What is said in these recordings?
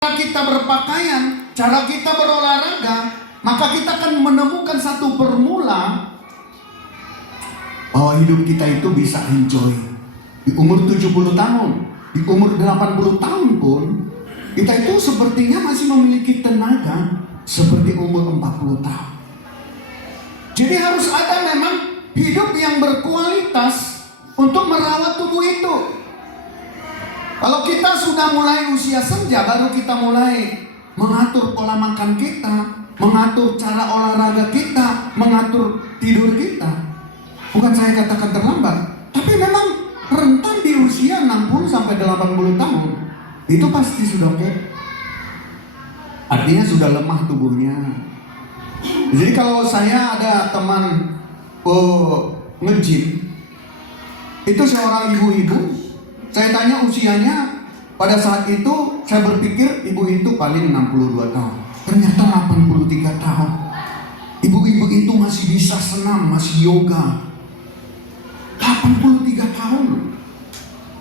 cara kita berpakaian, cara kita berolahraga, maka kita akan menemukan satu formula bahwa hidup kita itu bisa enjoy. Di umur 70 tahun, di umur 80 tahun pun, kita itu sepertinya masih memiliki tenaga seperti umur 40 tahun. Jadi harus ada memang hidup yang berkualitas untuk merawat tubuh itu. Kalau kita sudah mulai usia senja, baru kita mulai mengatur pola makan kita, mengatur cara olahraga kita, mengatur tidur kita. Bukan saya katakan terlambat, tapi memang rentan di usia 60 sampai 80 tahun. Itu pasti sudah oke. Artinya sudah lemah tubuhnya. Jadi kalau saya ada teman nge-gym, itu seorang ibu-ibu, saya tanya usianya, pada saat itu saya berpikir ibu itu paling 62 tahun. Ternyata 83 tahun. Ibu-ibu itu masih bisa senam, masih yoga. 83 tahun.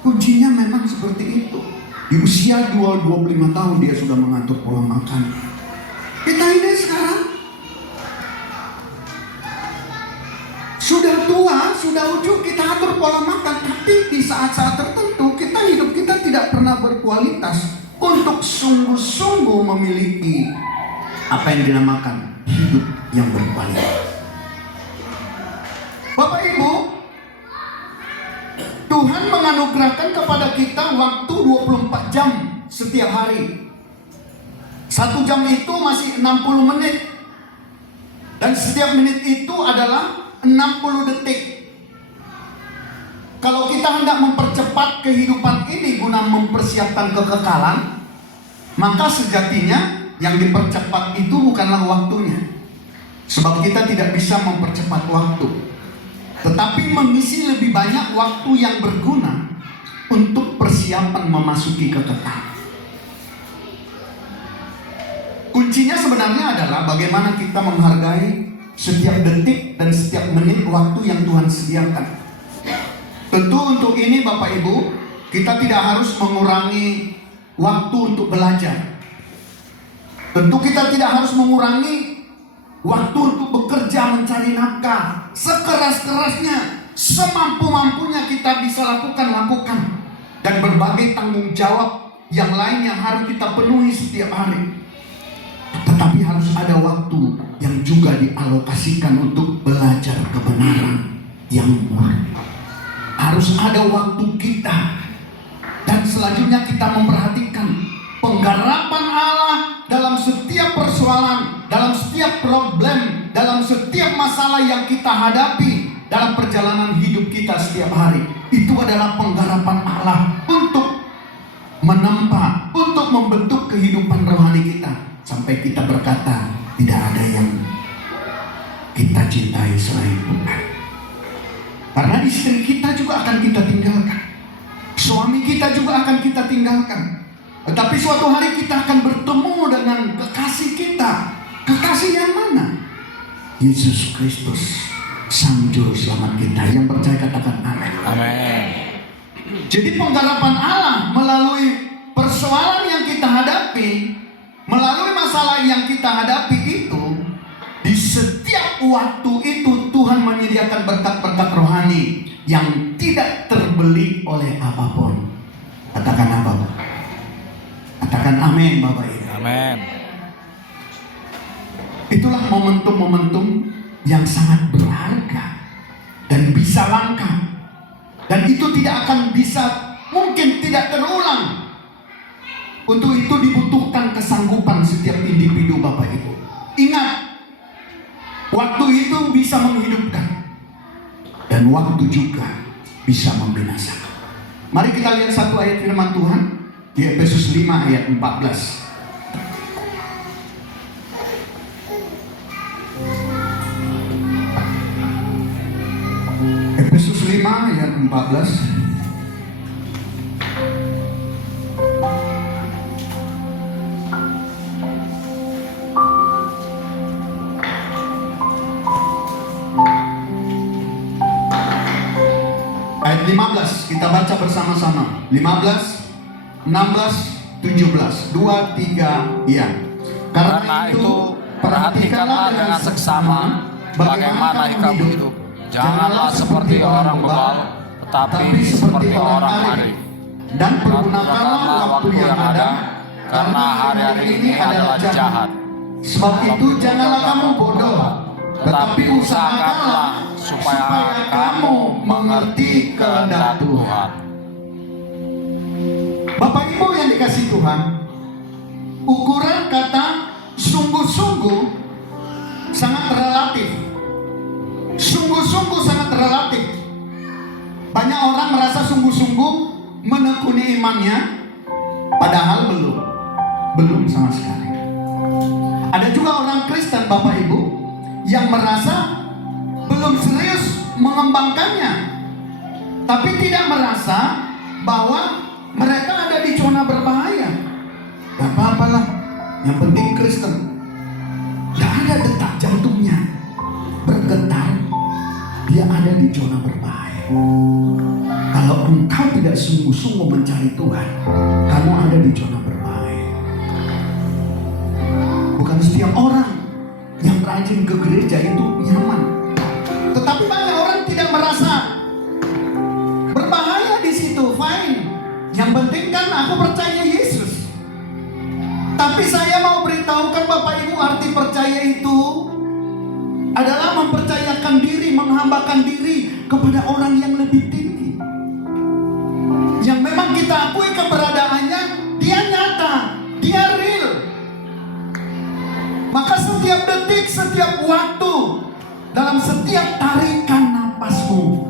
Kuncinya memang seperti itu. Di usia 25 tahun dia sudah mengatur pola makan. Kita ini sekarang sudah tua, sudah ujung, kita atur pola makan. Tapi di saat-saat tertentu hidup kita tidak pernah berkualitas untuk sungguh-sungguh memiliki apa yang dinamakan hidup yang berkualitas. Bapak Ibu, Tuhan menganugerahkan kepada kita waktu 24 jam setiap hari. 1 jam itu masih 60 menit. Dan setiap menit itu adalah 60 detik. Kalau kita hendak mempercepat kehidupan ini guna mempersiapkan kekekalan, maka sejatinya yang dipercepat itu bukanlah waktunya. Sebab kita tidak bisa mempercepat waktu, tetapi mengisi lebih banyak waktu yang berguna untuk persiapan memasuki kekekalan. Kuncinya sebenarnya adalah bagaimana kita menghargai setiap detik dan setiap menit waktu yang Tuhan sediakan. Tentu untuk ini Bapak Ibu, kita tidak harus mengurangi waktu untuk belajar. Tentu kita tidak harus mengurangi waktu untuk bekerja mencari nafkah. Sekeras-kerasnya, semampu-mampunya kita bisa lakukan. Dan berbagai tanggung jawab yang lain yang harus kita penuhi setiap hari. Tetapi harus ada waktu yang juga dialokasikan untuk belajar kebenaran yang murni. Harus ada waktu kita. Dan selanjutnya kita memperhatikan penggarapan Allah dalam setiap persoalan, dalam setiap problem, dalam setiap masalah yang kita hadapi dalam perjalanan hidup kita setiap hari. Itu adalah penggarapan Allah untuk menempa, untuk membentuk kehidupan rohani kita, sampai kita berkata, tidak ada yang kita cintai selain Tuhan. Karena istri kita juga akan kita tinggalkan, suami kita juga akan kita tinggalkan. Tetapi suatu hari kita akan bertemu dengan kekasih kita. Kekasih yang mana? Yesus Kristus, Sang Juru Selamat kita. Yang percaya katakan amin. Amin. Jadi penggarapan Allah melalui persoalan yang kita hadapi, melalui masalah yang kita hadapi itu, di setiap waktu itu Tuhan menyediakan berkat-berkat rohani yang tidak terbeli oleh apapun. Katakan apa, Pak? Katakan amin, Bapak Ibu. Amin. Itulah momentum-momentum yang sangat berharga dan bisa langka. Dan itu tidak akan bisa, mungkin tidak terulang. Untuk itu dibutuhkan kesanggupan setiap individu, Bapak Ibu. Ingat, waktu itu bisa menghidupkan, dan waktu juga bisa membinasakan. Mari kita lihat satu ayat firman Tuhan di Efesus 5 ayat 14. Efesus 5 ayat 14. Ayat 15 kita baca bersama-sama. 15, 16, 17. 2, 3, ya. Karena itu perhatikanlah dengan seksama bagaimana kamu hidup. Janganlah seperti orang bebal, tetapi seperti orang arif. Dan pergunakanlah waktu yang ada, karena hari-hari ini adalah jahat. Sebab itu janganlah kamu bodoh, tetapi usahakanlah supaya kamu mengerti kehendak Tuhan. Bapak Ibu yang dikasih Tuhan, ukuran kata sungguh-sungguh sangat relatif. Sungguh-sungguh sangat relatif. Banyak orang merasa sungguh-sungguh menekuni imannya, padahal belum sama sekali. Ada juga orang Kristen, Bapak Ibu, yang merasa belum serius mengembangkannya, tapi tidak merasa bahwa mereka ada di zona berbahaya. Gak apa-apalah, yang penting Kristen. Gak ada detak jantungnya bergetar, dia ada di zona berbahaya. Kalau engkau tidak sungguh-sungguh mencari Tuhan, kamu ada di zona berbahaya. Bukan setiap orang yang rajin ke gereja itu nyaman, tetapi banyak orang tidak merasa berbahaya di situ. Fine, yang penting kan aku percaya Yesus. Tapi saya mau beritahukan Bapak Ibu, arti percaya itu adalah mempercayakan diri, menghambakan diri kepada orang yang lebih tinggi, yang memang kita akui keberadaannya, dia nyata, dia real. Maka setiap detik, setiap waktu, dalam setiap tarikan napasmu,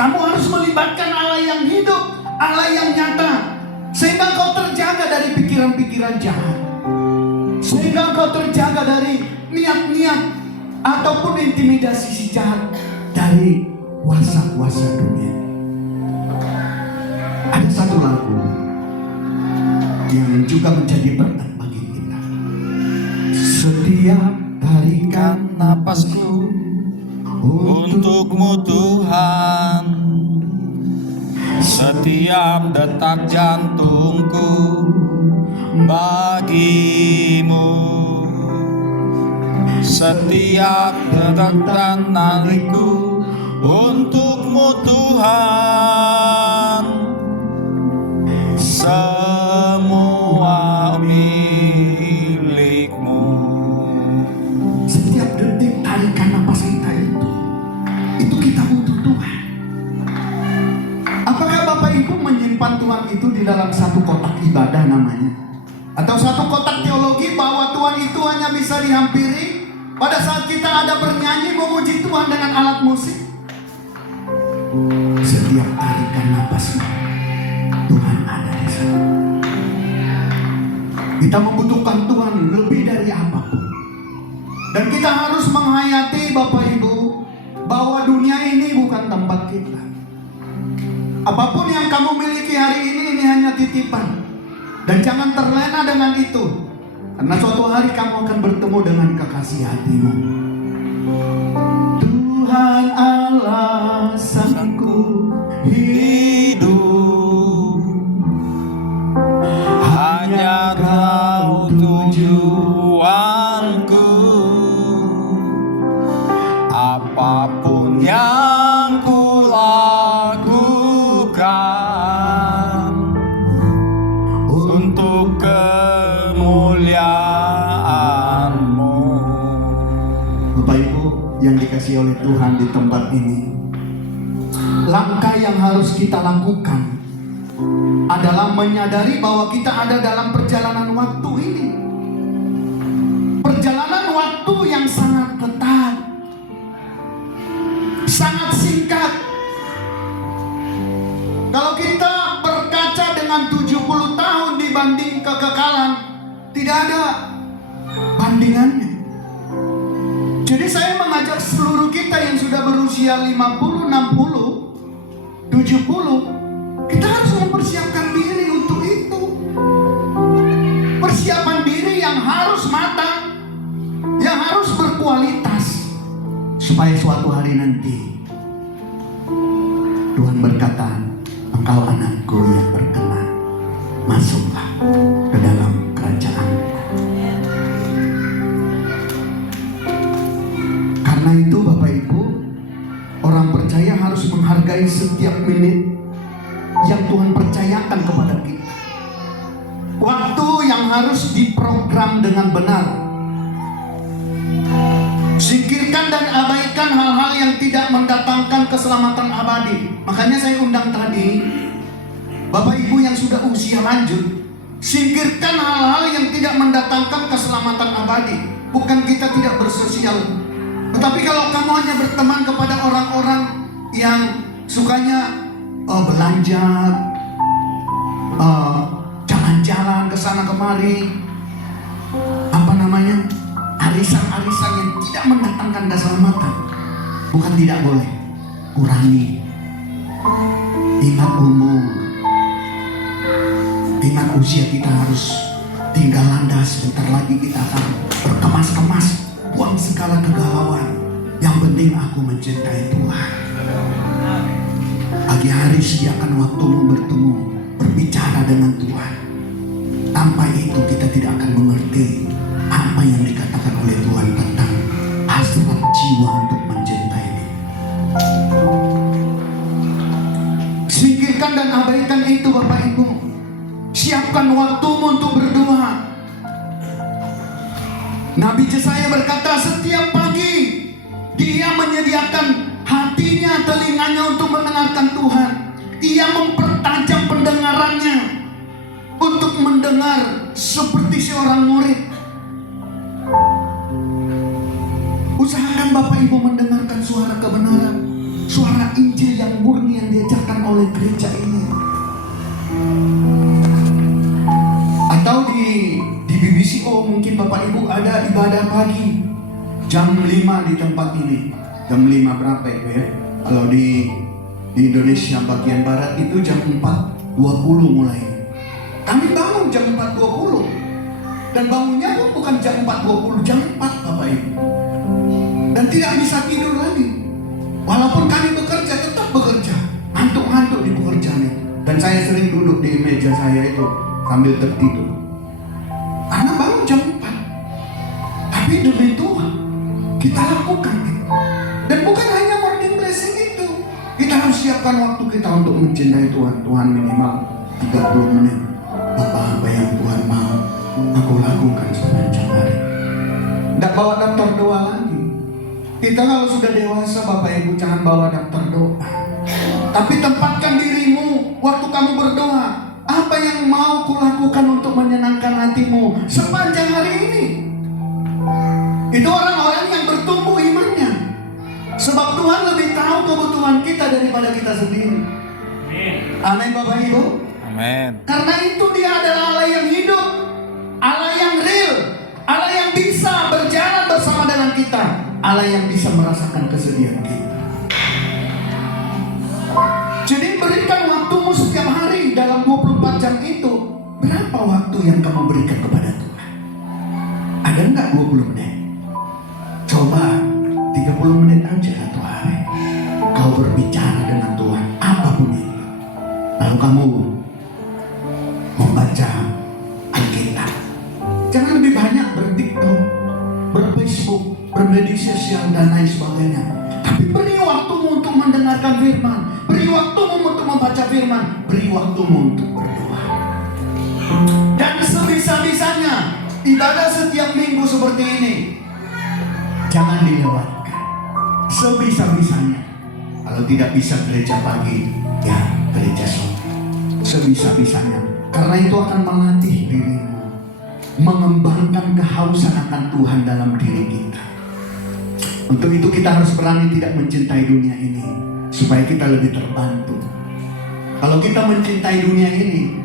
kamu harus melibatkan Allah yang hidup, Allah yang nyata, sehingga kau terjaga dari pikiran-pikiran jahat, sehingga kau terjaga dari niat-niat ataupun intimidasi si jahat dari kuasa-kuasa dunia. Ada satu lagu yang juga menjadi berkat bagi kita. Setiap tarikan napasku Untukmu Tuhan, setiap detak jantungku bagimu, setiap detak dan nadiku untukmu Tuhan, semua milikmu. Setiap detik tarikan napas kita itu kita butuh Tuhan. Apakah Bapak Ibu menyimpan Tuhan itu di dalam satu kotak ibadah namanya, atau satu kotak teologi bahwa Tuhan itu hanya bisa dihampiri pada saat kita ada bernyanyi memuji Tuhan dengan alat musik? Setiap tarikan napasmu, Tuhan ada di sana. Kita membutuhkan Tuhan lebih dari apapun. Dan kita harus menghayati Bapak Ibu bahwa dunia ini bukan tempat kita. Apapun yang kamu miliki hari ini hanya titipan. Dan jangan terlena dengan itu, karena suatu hari kamu akan bertemu dengan kekasih hatimu. Tuhan Allah sangku hidup, Hanya Kau tujuanku, apapun yang ku lakukan untuk kemuliaan-Mu. Bapak Ibu yang dikasihi oleh Tuhan di tempat ini, langkah yang harus kita lakukan adalah menyadari bahwa kita ada dalam perjalanan waktu ini. Perjalanan waktu yang sangat ketat, sangat singkat. Kalau kita berkaca dengan 70 tahun dibanding kekekalan, tidak ada bandingannya. Jadi saya mengajak seluruh kita yang sudah berusia 50, 60, 70, kita harus mempersiapkan diri untuk itu. Persiapan diri yang harus matang, yang harus berkualitas, supaya suatu hari nanti Tuhan berkata, engkau anakku yang berkenan, masuklah. menghargai setiap menit yang Tuhan percayakan kepada kita. Waktu yang harus diprogram dengan benar. Singkirkan dan abaikan hal-hal yang tidak mendatangkan keselamatan abadi. Makanya saya undang tadi Bapak Ibu yang sudah usia lanjut, singkirkan hal-hal yang tidak mendatangkan keselamatan abadi. Bukan kita tidak bersosial, tetapi kalau kamu hanya berteman kepada orang-orang yang sukanya belanja, jalan-jalan ke sana kemari, arisan-arisan yang tidak mendatangkan keselamatan, bukan tidak boleh, kurangi. Ingat umur, ingat usia kita harus tinggal landas. Sebentar lagi kita akan berkemas-kemas, buang segala kegalauan. Yang penting aku mencintai Tuhan. Pagi hari sediakan waktumu bertemu, berbicara dengan Tuhan. Tanpa itu kita tidak akan mengerti apa yang dikatakan oleh Tuhan tentang hasrat jiwa untuk mencintai Dia. Singkirkan dan abaikan itu Bapak Ibu. Siapkan waktumu untuk berdoa. Nabi Yesaya berkata, setiap pagi dia menyediakan hatinya, telinganya untuk mendengarkan Tuhan. Ia mempertajam pendengarannya untuk mendengar seperti seorang murid. Usahakan Bapak Ibu mendengarkan suara kebenaran, suara Injil yang murni yang diajarkan oleh gereja ini. Atau di BBCO mungkin Bapak Ibu ada ibadah pagi jam 5 di tempat ini. Jam 5 berapa itu ya? Kalau di Indonesia bagian barat itu jam 4.20 mulai. Kami bangun jam 4.20. Dan bangunnya pun bukan jam 4.20, jam 4 Bapak Ibu. Dan tidak bisa tidur lagi. Walaupun kami bekerja, tetap bekerja. Ngantuk-ngantuk di pekerjaan itu. Dan saya sering duduk di meja saya itu sambil tertidur. Karena bangun jam 4. Tapi demi Tuhan kita lakukan itu. Dan bukan hanya morning blessing itu. Kita harus siapkan waktu kita untuk mencintai Tuhan. Tuhan minimal 30 menit. Apa yang Tuhan mau aku lakukan sepanjang hari. Tidak bawa daftar doa lagi. Kita kalau sudah dewasa Bapak Ibu jangan bawa daftar doa. Tapi tempatkan dirimu waktu kamu berdoa. Apa yang mau kulakukan untuk menyenangkan hatimu sepanjang hari ini? Itu orang-orang yang bertumbuh imannya. Sebab Tuhan lebih tahu kebutuhan kita daripada kita sendiri. Amin Bapak Ibu. Amin. Karena itu Dia adalah Allah yang hidup, Allah yang real, Allah yang bisa berjalan bersama dengan kita, Allah yang bisa merasakan kesedihan kita. Jadi berikan waktumu setiap hari dalam 24 jam itu. Berapa waktu yang kamu berikan kepada Tuhan? Ada enggak 20 menit? Coba 30 menit aja satu hari. Kau berbicara dengan Tuhan, apapun itu. Lalu kamu membaca Alkitab. Jangan lebih banyak berTikTok, berFacebook, bermedia sosial dan lain sebagainya. Tapi beri waktumu untuk mendengarkan firman. Beri waktumu untuk membaca firman. Beri waktumu untuk berdoa. Dan sebisa-bisanya ibadah setiap minggu seperti ini jangan dilewatkan. Sebisa-bisanya. Kalau tidak bisa gereja pagi, ya gereja sore. Sebisa-bisanya. Karena itu akan melatih dirimu, mengembangkan kehausan akan Tuhan dalam diri kita. Untuk itu kita harus berani tidak mencintai dunia ini, supaya kita lebih terbantu. Kalau kita mencintai dunia ini,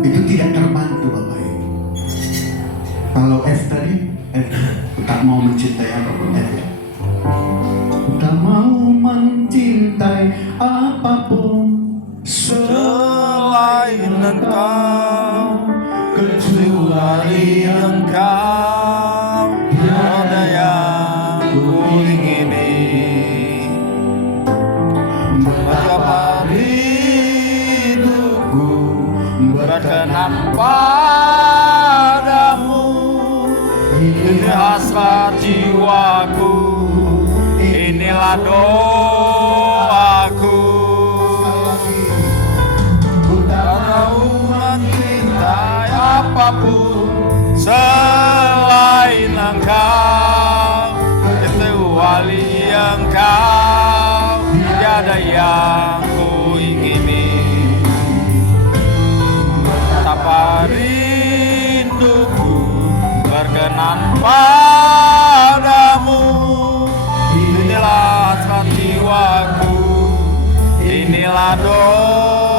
itu tidak terbantu Bapak Ibu. Kalau F tadi, F, tak mau mencintai apapun, F. Tak mau mencintai apapun Selain Engkau, kecuali Engkau, tiada yang ku ingini. Mengapa hidupku berkenan padamu? Ini hasrat jiwaku, inilah doa apapun selain Engkau, kecuali Engkau, tiada yang ku ingini. Betapa rinduku berkenan padamu, inilah hasrat jiwaku, inilah doaku.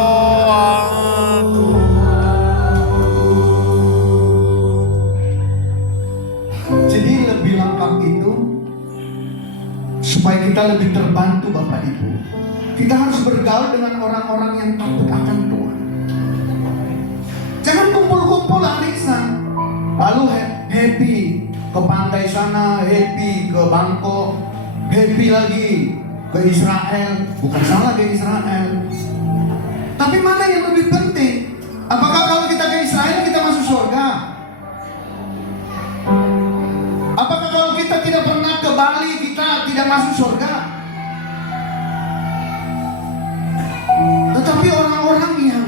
Jadi lebih lengkap itu, supaya kita lebih terbantu Bapak Ibu, kita harus bergaul dengan orang-orang yang takut akan Tuhan. Jangan kumpul-kumpul arisan, lalu happy ke pantai sana, happy ke Bangkok, happy lagi ke Israel. Bukan salah ke Israel, tapi mana yang lebih penting? Apakah kalau kita ke Israel kita masuk surga? Apakah kalau kita tidak pernah ke Bali kita tidak masuk surga? Tetapi orang-orang yang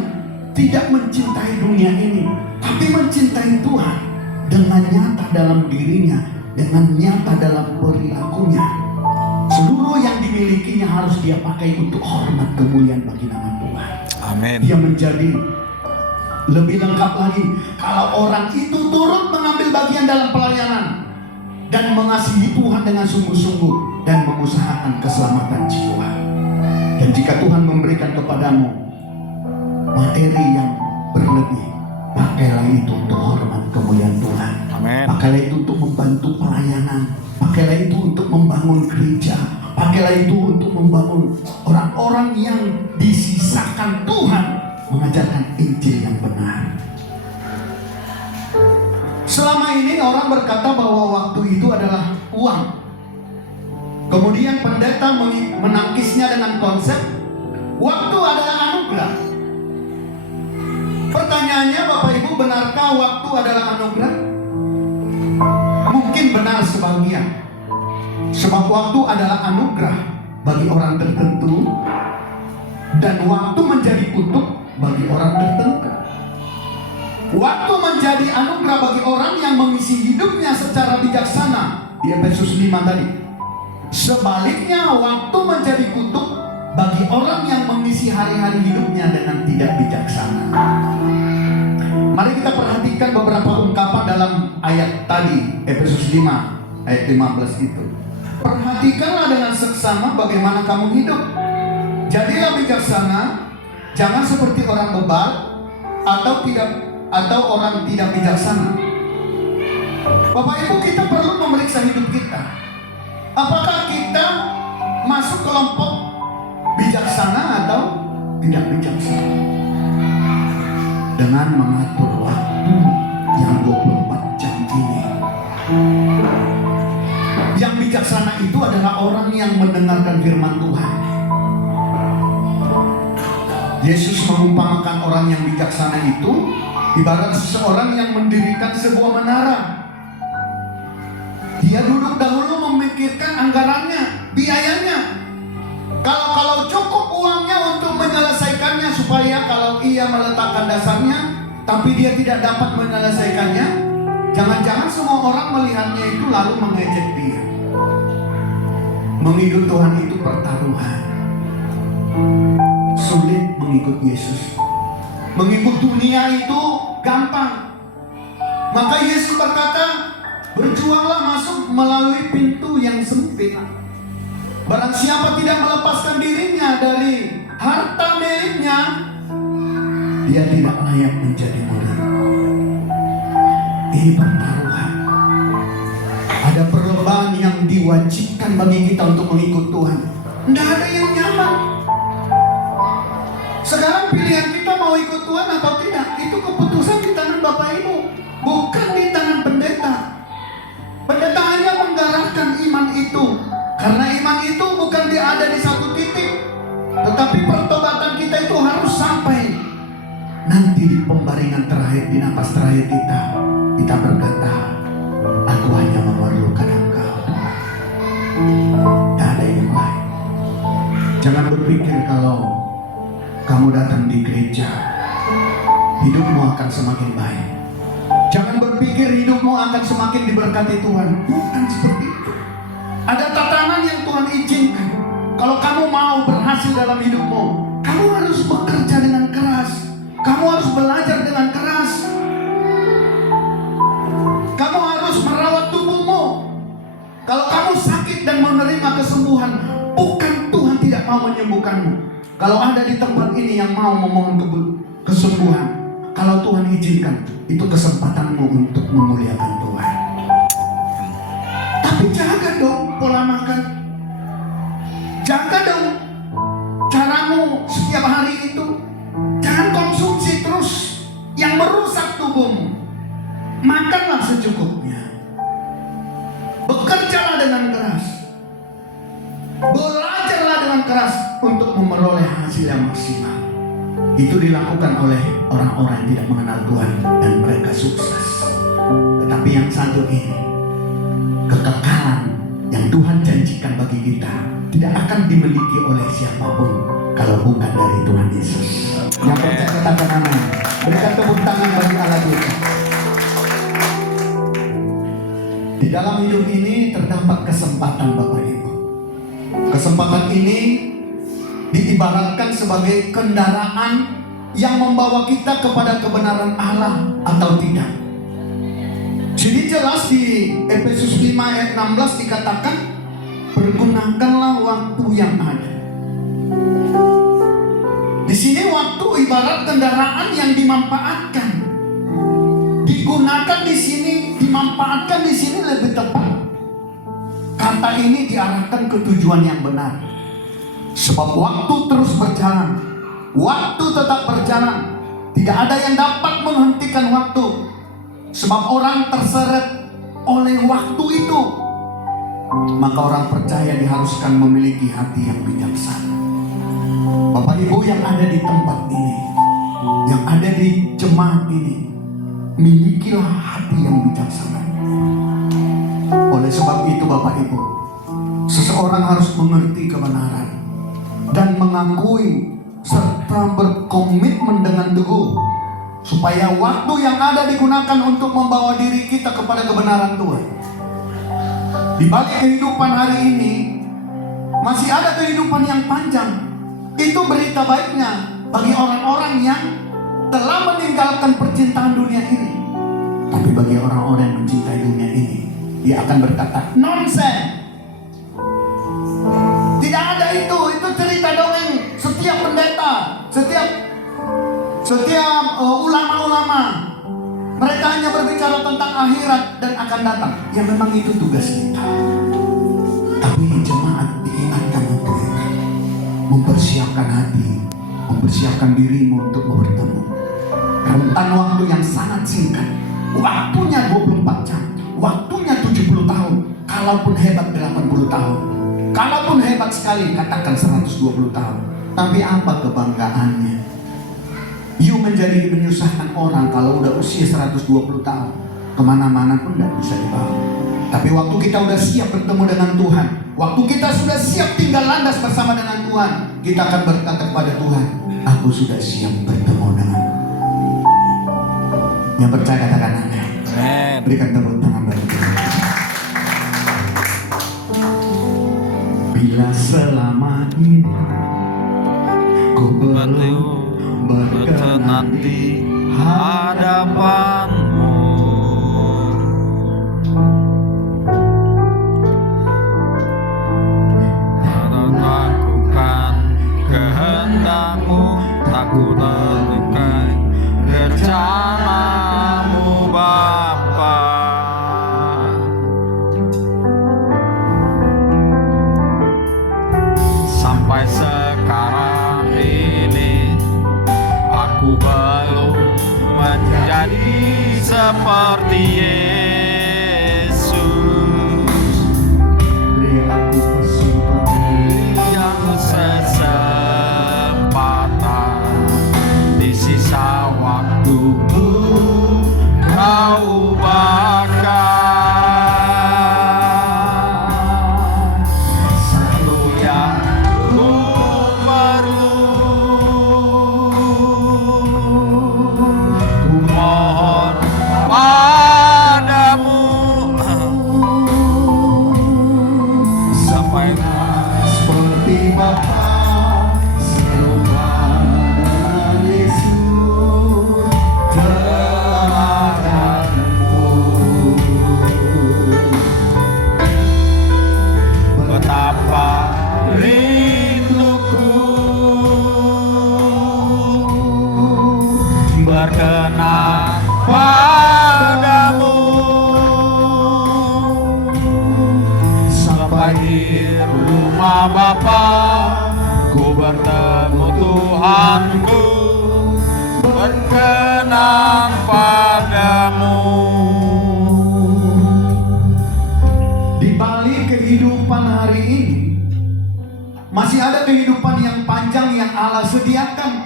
tidak mencintai dunia ini, tapi mencintai Tuhan dengan nyata dalam dirinya, dengan nyata dalam perilakunya, seluruh yang dimilikinya harus dia pakai untuk hormat kemuliaan bagi nama Tuhan. Amin. Dia menjadi lebih lengkap lagi kalau orang itu turut mengambil bagian dalam pelayanan dan mengasihi Tuhan dengan sungguh-sungguh dan mengusahakan keselamatan jiwa. Dan jika Tuhan memberikan kepadamu materi yang berlebih, pakailah itu untuk hormat kemuliaan Tuhan. Amin. Pakailah itu untuk membantu pelayanan, pakailah itu untuk membangun gereja, pakailah itu untuk membangun orang-orang yang disisakan Tuhan mengajarkan Injil yang benar. Selama ini orang berkata bahwa waktu itu adalah uang. Kemudian pendeta menangkisnya dengan konsep waktu adalah anugerah. Pertanyaannya Bapak Ibu, benarkah waktu adalah anugerah? Mungkin benar sebagian. Sebab waktu adalah anugerah bagi orang tertentu dan waktu menjadi kutuk bagi orang tertentu. Waktu menjadi anugerah bagi orang yang mengisi hidupnya secara bijaksana di Efesus 5 tadi. Sebaliknya waktu menjadi kutuk bagi orang yang mengisi hari-hari hidupnya dengan tidak bijaksana. Mari kita perhatikan beberapa ungkapan dalam ayat tadi, Efesus 5 ayat 15 itu. Perhatikanlah dengan seksama bagaimana kamu hidup. Jadilah bijaksana, jangan seperti orang bebal atau orang tidak bijaksana. Bapak Ibu, kita perlu memeriksa hidup kita. Apakah kita masuk kelompok bijaksana atau tidak bijaksana? Dengan mengatur waktu yang 24 jam ini. Yang bijaksana itu adalah orang yang mendengarkan firman Tuhan. Yesus mengumpamakan orang yang bijaksana itu ibarat seseorang yang mendirikan sebuah menara. Dia duduk dahulu memikirkan anggarannya, biayanya. Kalau cukup uangnya untuk menyelesaikannya, supaya kalau ia meletakkan dasarnya tapi dia tidak dapat menyelesaikannya, jangan-jangan semua orang melihatnya itu lalu mengejek dia. Mengikut Tuhan itu pertaruhan. Sulit mengikut Yesus. Mengikut dunia itu gampang. Maka Yesus berkata, berjuanglah masuk melalui pintu yang sempit. Barang siapa tidak melepaskan dirinya dari harta miliknya, dia tidak layak menjadi murid. Ini pertaruhan. Ada perlombaan yang diwajibkan bagi kita untuk mengikut Tuhan. Tidak ada yang nyaman. Sekarang pilihan kita mau ikut Tuhan atau tidak, itu keputusan di tangan Bapak Ibu, bukan di tangan pendeta. Pendeta hanya menggarapkan iman itu, karena iman itu bukan ada di satu titik, tetapi pertobatan kita itu harus sampai nanti di pembaringan terakhir, di napas terakhir kita berkata, aku hanya memerlukan Engkau, Tuhan. Tidak ada yang lain. Jangan berpikir kalau kamu datang di gereja, hidupmu akan semakin baik. pikir hidupmu akan semakin diberkati Tuhan. Bukan seperti itu. Ada tatanan yang Tuhan izinkan. Kalau kamu mau berhasil dalam hidupmu, kamu harus bekerja dengan keras. Kamu harus belajar dengan keras. Kamu harus merawat tubuhmu. Kalau kamu sakit dan menerima kesembuhan, bukan Tuhan tidak mau menyembuhkanmu. Kalau ada di tempat ini yang mau memohon kesembuhan, kalau Tuhan izinkan, itu kesempatanmu untuk memuliakan Tuhan. Tapi jaga dong pola makan. Jaga dong caramu setiap hari itu. Jangan konsumsi terus yang merusak tubuhmu. Makanlah secukupnya. Bekerjalah dengan keras. Belajarlah dengan keras untuk memperoleh hasil yang maksimal. Itu dilakukan oleh orang-orang yang tidak mengenal Tuhan dan mereka sukses. Tetapi yang satu ini, kekekalan yang Tuhan janjikan bagi kita tidak akan dimiliki oleh siapapun kalau bukan dari Tuhan Yesus. Yang percaya katakan amin. Berikan tepuk tangan bagi Allah kita. Di dalam hidup ini terdapat kesempatan Bapak Ibu. Kesempatan ini diibaratkan sebagai kendaraan yang membawa kita kepada kebenaran Allah atau tidak. Jadi jelas di Efesus 5 ayat 16 dikatakan, pergunakanlah waktu yang ada. Di sini waktu ibarat kendaraan yang dimanfaatkan. Digunakan di sini, dimanfaatkan di sini lebih tepat. Kata ini diarahkan ke tujuan yang benar. Sebab waktu terus berjalan. Waktu tetap berjalan. Tidak ada yang dapat menghentikan waktu. Sebab orang terseret oleh waktu itu. Maka orang percaya diharuskan memiliki hati yang bijaksana. Bapak Ibu yang ada di tempat ini, yang ada di jemaat ini, milikilah hati yang bijaksana. Oleh sebab itu Bapak Ibu, seseorang harus mengerti kebenaran dan mengakui serta berkomitmen dengan teguh, supaya waktu yang ada digunakan untuk membawa diri kita kepada kebenaran Tuhan. Di balik kehidupan hari ini masih ada kehidupan yang panjang. Itu berita baiknya bagi orang-orang yang telah meninggalkan percintaan dunia ini. Tapi bagi orang-orang yang mencintai dunia ini, dia akan berkata, nonsen. Tidak ada itu cerita dongeng. Setiap pendeta, setiap ulama-ulama, mereka hanya berbicara tentang akhirat dan akan datang. Ya memang itu tugas kita. Tapi jemaat diingatkan untuk itu, mempersiapkan hati, mempersiapkan dirimu untuk bertemu. Rentan waktu yang sangat singkat. Waktunya 24 jam, waktunya 70 tahun, kalaupun hebat 80 tahun, kalaupun hebat sekali katakan 120 tahun. Tapi apa kebanggaannya? You menjadi menyusahkan orang kalau udah usia 120 tahun, kemana-mana pun gak bisa dibawa. Tapi waktu kita udah siap bertemu dengan Tuhan, waktu kita sudah siap tinggal landas bersama dengan Tuhan, kita akan berkata kepada Tuhan, aku sudah siap bertemu dengan. Yang percaya katakan amin. Berikan tepuk tangan bagi Tuhan. Bila selama ini ku belum berkenan di hadapanmu, lakukan kehendakmu, tak ku telukai rencanamu Bapa. Sampai sekarang ini aku belum menjadi seperti Yesus. beri aku Yang sesempatan di sisa waktuku kau bakar satu yang ku perlu. Ku mohon Masih ada kehidupan yang panjang yang Allah sediakan,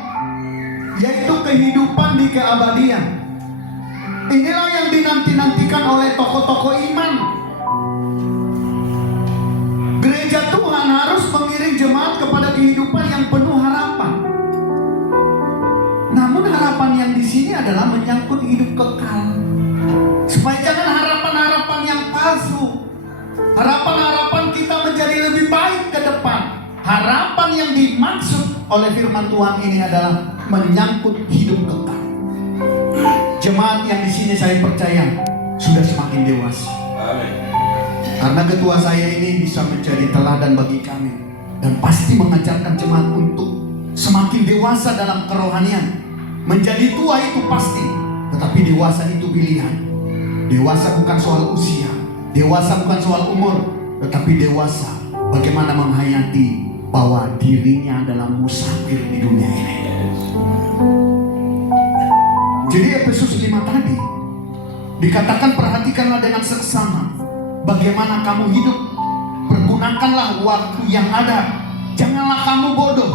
yaitu kehidupan di keabadian. Inilah yang dinanti-nantikan oleh tokoh-tokoh iman. Gereja Tuhan harus mengiring jemaat kepada kehidupan yang penuh harapan. Namun harapan yang di sini adalah menyangkut hidup kekal. Supaya jangan harapan-harapan yang palsu. Harapan-harapan kita menjadi lebih baik ke depan. Harapan yang dimaksud oleh firman Tuhan ini adalah menyangkut hidup kekal. Jemaat yang di sini saya percaya sudah semakin dewasa. Amin. Karena ketua saya ini bisa menjadi teladan bagi kami dan pasti mengajarkan jemaat untuk semakin dewasa dalam kerohanian. Menjadi tua itu pasti, tetapi dewasa itu pilihan. Dewasa bukan soal usia, dewasa bukan soal umur, tetapi dewasa bagaimana menghayati bahwa dirinya adalah musafir di dunia ini. Jadi Efesus 5 tadi dikatakan perhatikanlah dengan seksama bagaimana kamu hidup. Pergunakanlah waktu yang ada. Janganlah kamu bodoh.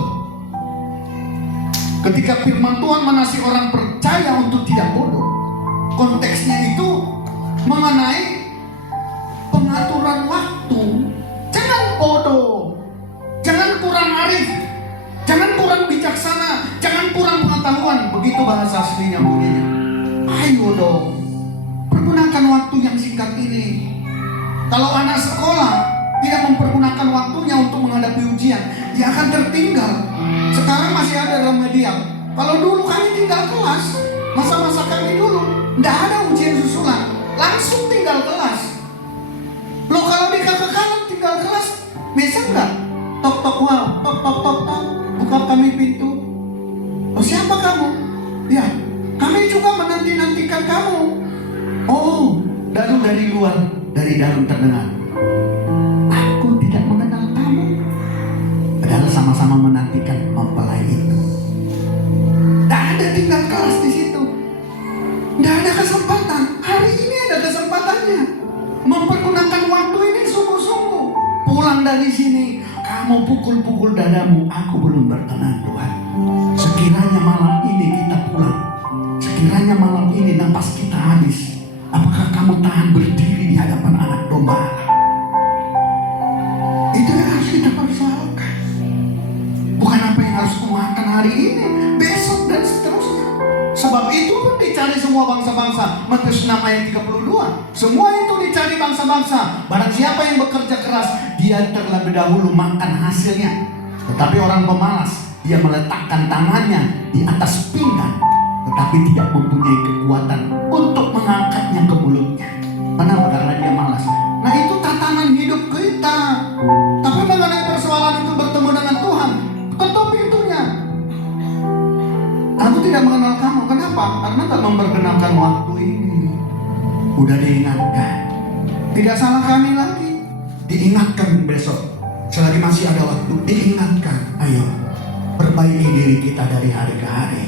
Ketika firman Tuhan menasih orang percaya untuk tidak bodoh, konteksnya itu mengenai pengaturan waktu. Jangan bodoh, jangan kurang arif, jangan kurang bijaksana, jangan kurang pengetahuan. Begitu bahasa aslinya bunyinya. Ayo dong, pergunakan waktu yang singkat ini. Kalau anak sekolah tidak mempergunakan waktunya untuk menghadapi ujian, dia akan tertinggal. Sekarang masih ada remedial. Kalau dulu kami tinggal kelas, masa-masa kami dulu tidak ada ujian susulan, langsung tinggal kelas. Loh, kalau di kekekalan tinggal kelas, bisa nggak? Tok tok wow, tok tok tok tok, buka kami pintu. Oh, siapa kamu? Ya, kami juga menanti-nantikan kamu. Oh, lalu dari luar, dari dalam terdengar, aku tidak mengenal kamu. Padahal sama-sama menantikan mempelai itu. Tidak ada tinggal kelas di situ. Tidak ada kesempatan. Hari ini ada kesempatannya. Mempergunakan waktu ini sungguh-sungguh. Pulang dari sini, kamu pukul-pukul dadamu. Aku belum berkenan Tuhan. Sekiranya malam ini kita pulang. Sekiranya malam ini napas kita habis. Apakah kamu tahan berdiri di hadapan anak domba Allah? Itu yang harus kita persoalkan. Bukan apa yang harus kumakan hari ini, besok dan seterusnya. Sebab itu pun dicari semua bangsa-bangsa. Matius 6 ayat 32. Semua itu dicari bangsa-bangsa. Barang siapa yang bekerja keras, dia terlebih dahulu makan hasilnya. Tetapi orang pemalas, dia meletakkan tangannya di atas pinggan, tetapi tidak mempunyai kekuatan untuk mengangkatnya ke mulutnya. Kenapa? Karena dia malas. Nah, itu tatanan hidup kita. Tapi mengenai persoalan itu bertemu dengan Tuhan, ketuk pintunya. Aku tidak mengenal kamu. Kenapa? Karena tak memperkenalkan waktu ini. Udah diingatkan. Tidak salah kami lagi. Diingatkan besok. Selagi masih ada waktu, diingatkan. Ayo, perbaiki diri kita dari hari ke hari.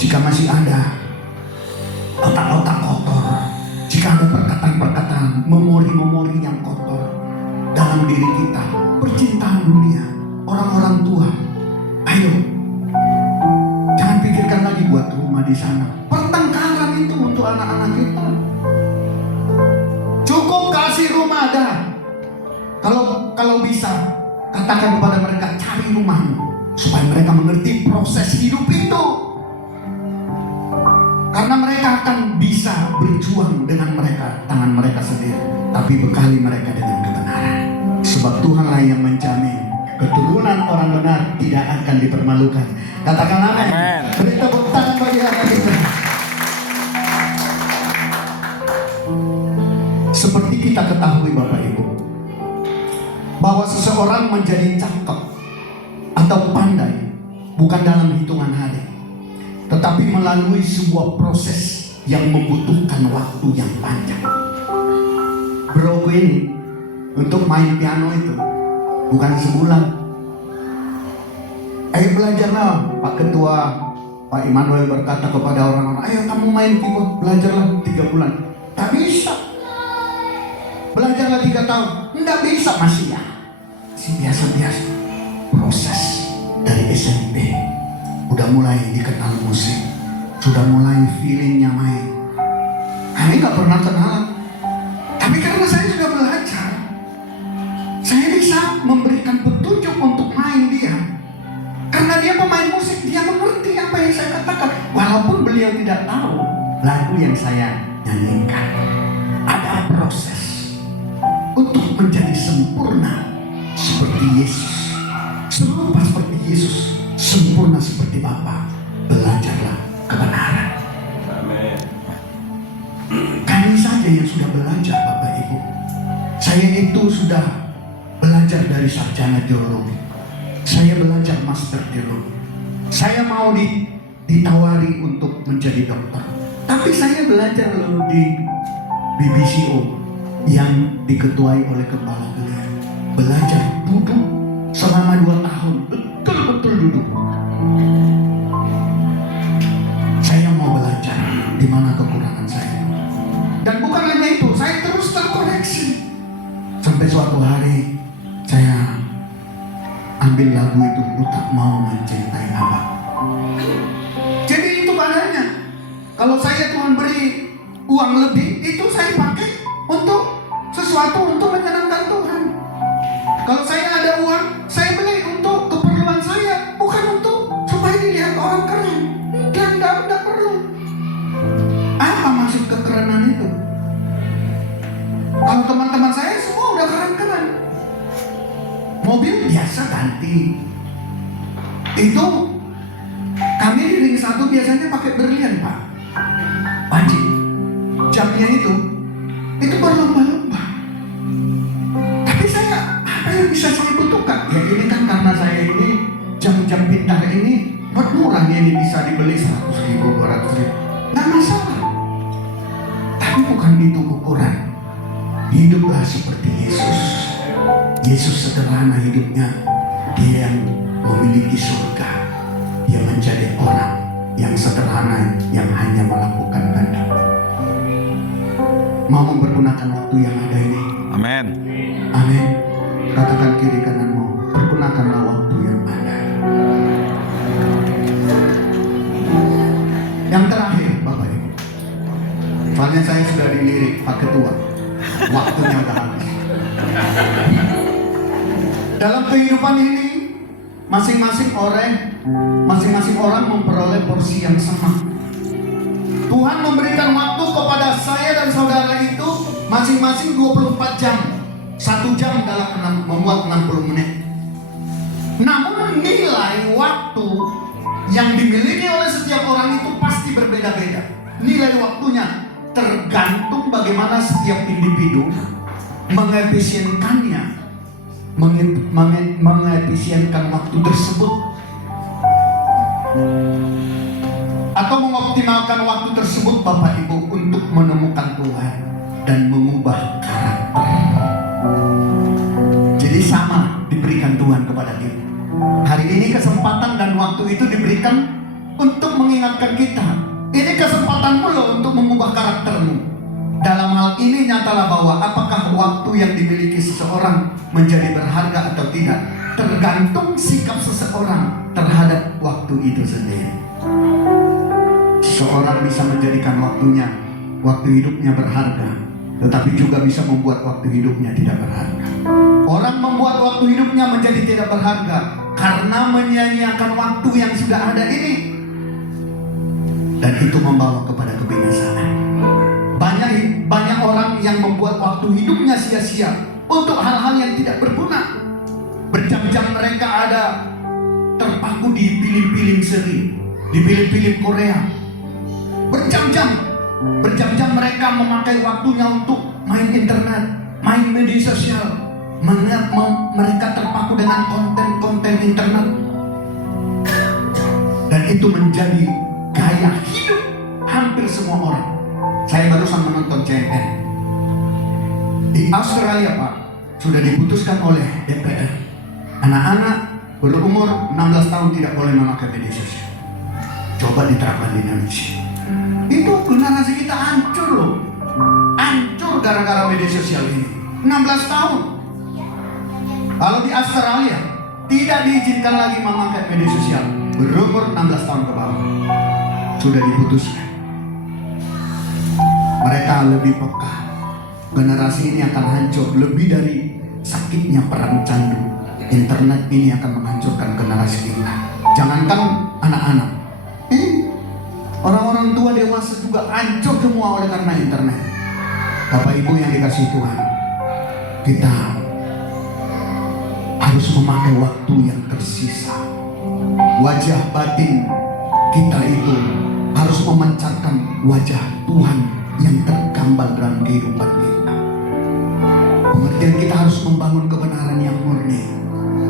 Jika masih ada otak-otak kotor, jika ada perkataan-perkataan, memori-memori yang kotor dalam diri kita, percintaan dunia, orang-orang tua, ayo, jangan pikirkan lagi buat rumah di sana. Pertengkaran itu untuk anak-anak kita. Cukup kasih rumah ada. Kalau bisa, katakan kepada mereka, cari rumahmu, supaya mereka mengerti proses hidup itu. Karena mereka akan bisa berjuang dengan tangan mereka sendiri, tapi bekali mereka dengan kebenaran. Sebab Tuhanlah yang menjamin keturunan orang benar tidak akan dipermalukan. Katakan amin. Beri tepuk tangan bagi Allah kita. Seperti kita ketahui Bapak Ibu, bahwa seseorang menjadi cakep atau pandai bukan dalam hitungan hari, tetapi melalui sebuah proses yang membutuhkan waktu yang panjang. Bro ini untuk main piano itu bukan sebulan. Ayo belajarlah. Pak Ketua, Pak Immanuel berkata kepada orang-orang, ayo kamu main keyboard, belajarlah 3 bulan. Tak bisa. Belajarlah 3 tahun. Tidak bisa, masih biasa-biasa. proses dari SMP. Udah mulai dikenal musik, sudah mulai feelingnya main. Kami gak pernah kenalan, tapi karena saya sudah belajar, saya bisa memberikan petunjuk untuk main dia. Karena dia pemain musik, dia mengerti apa yang saya katakan. Walaupun beliau tidak tahu lagu yang saya nyanyikan. Ada proses untuk menjadi sempurna seperti Yesus. Serupa seperti Yesus, sempurna seperti Bapa. Belajarlah kebenaran. Amin. Kami saja yang sudah belajar, Bapak Ibu. Saya itu sudah belajar dari sarjana geologi. Saya belajar master geologi. Saya mau ditawari untuk menjadi dokter. Tapi saya belajar lalu di BBCO yang diketuai oleh kepala gelar. Belajar duduk selama 2 tahun. Betul-betul duduk. Saya mau belajar di mana kekurangan saya. Dan bukan hanya itu, saya terus terkoreksi. Sampai suatu hari saya ambil lagu itu, "Ku tak mau mencintai Abang." Jadi itu padanya. Kalau saya Tuhan beri uang lebih, itu saya pakai untuk sesuatu untuk menyenangkan Tuhan. Kalau saya ada uang, saya beli untuk keperluan saya, bukan untuk supaya dilihat orang keren. Enggak perlu. Apa maksud kekerenan itu? Kalau teman-teman saya semua udah keren-keren. Mobil biasa ganti. Itu kami di ring 1 biasanya pakai berlian, Pak. Wajib. Jamnya itu berlomba-lomba. Tapi saya, apa yang bisa saya butuhkan? Ya ini kan karena saya ini jam-jam pintar ini buat murah, ini bisa dibeli 100.000, 200.000. Nggak masalah. Tapi bukan itu ukuran. Hiduplah seperti Yesus. Yesus sederhana hidupnya. Dia yang memiliki surga. Dia menjadi orang yang sederhana, yang hanya melakukan kehendak. Mau mempergunakan waktu yang ada ini. Amin. Amin. Katakan kiri kananmu, pergunakanlah waktu yang ada. Yang terakhir, Bapak Ibu. Soalnya saya sudah dilirik Pak Ketua. Waktunya udah habis. Dalam kehidupan ini, masing-masing orang memperoleh porsi yang sama. Tuhan memberikan waktu kepada saya dan saudara itu masing-masing 24 jam. 1 jam dalam membuat 60 menit. Namun nilai waktu yang dimiliki oleh setiap orang itu pasti berbeda-beda. Nilai waktunya tergantung bagaimana setiap individu mengefisienkan waktu tersebut, atau mengoptimalkan waktu tersebut, Bapak Ibu, untuk menemukan Tuhan dan mengubah karakter. Jadi sama diberikan Tuhan kepada kita. Hari ini kesempatan dan waktu itu diberikan untuk mengingatkan kita. Ini kesempatanmu loh untuk mengubah karaktermu. Dalam hal ini nyatalah bahwa apakah waktu yang dimiliki seseorang menjadi berharga atau tidak tergantung sikap seseorang terhadap waktu itu sendiri. Seseorang bisa menjadikan waktu hidupnya berharga, tetapi juga bisa membuat waktu hidupnya tidak berharga. Orang membuat waktu hidupnya menjadi tidak berharga karena menyia-nyiakan waktu yang sudah ada ini, dan itu membawa kepada kebinasaan. Banyak orang yang membuat waktu hidupnya sia-sia untuk hal-hal yang tidak berguna. Berjam-jam mereka ada terpaku di film-film seri, di film-film Korea. Berjam-jam mereka memakai waktunya untuk main internet, main media sosial. Mereka terpaku dengan konten-konten internet, dan itu menjadi gaya hidup hampir semua orang. Saya barusan menonton CNN. Di Australia, Pak, sudah diputuskan oleh DPR, anak-anak berumur 16 tahun tidak boleh memakai media sosial. Coba diterapkan di Indonesia. Itu generasi kita hancur loh. Hancur gara-gara media sosial ini. 16 tahun. Kalau di Australia, tidak diizinkan lagi memakai media sosial berumur 16 tahun ke bawah. Sudah diputuskan. Mereka lebih peka. Generasi ini akan hancur lebih dari sakitnya perang candu. Internet ini akan menghancurkan generasi kita. Jangankan anak-anak, orang-orang tua dewasa juga hancur semua oleh karena internet. Bapak Ibu yang dikasihi Tuhan, kita harus memakai waktu yang tersisa. Wajah batin kita itu harus memancarkan wajah Tuhan yang tergambar dalam kehidupan kita. Pengertian kita harus membangun kebenaran yang murni,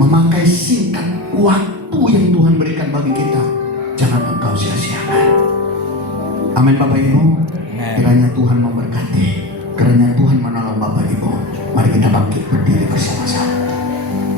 memakai singkat waktu yang Tuhan berikan bagi kita. Jangan engkau sia-siakan. Amin Bapak Ibu. Kiranya Tuhan memberkati, kiranya Tuhan menolong Bapak Ibu. Mari kita bangkit berdiri bersama-sama.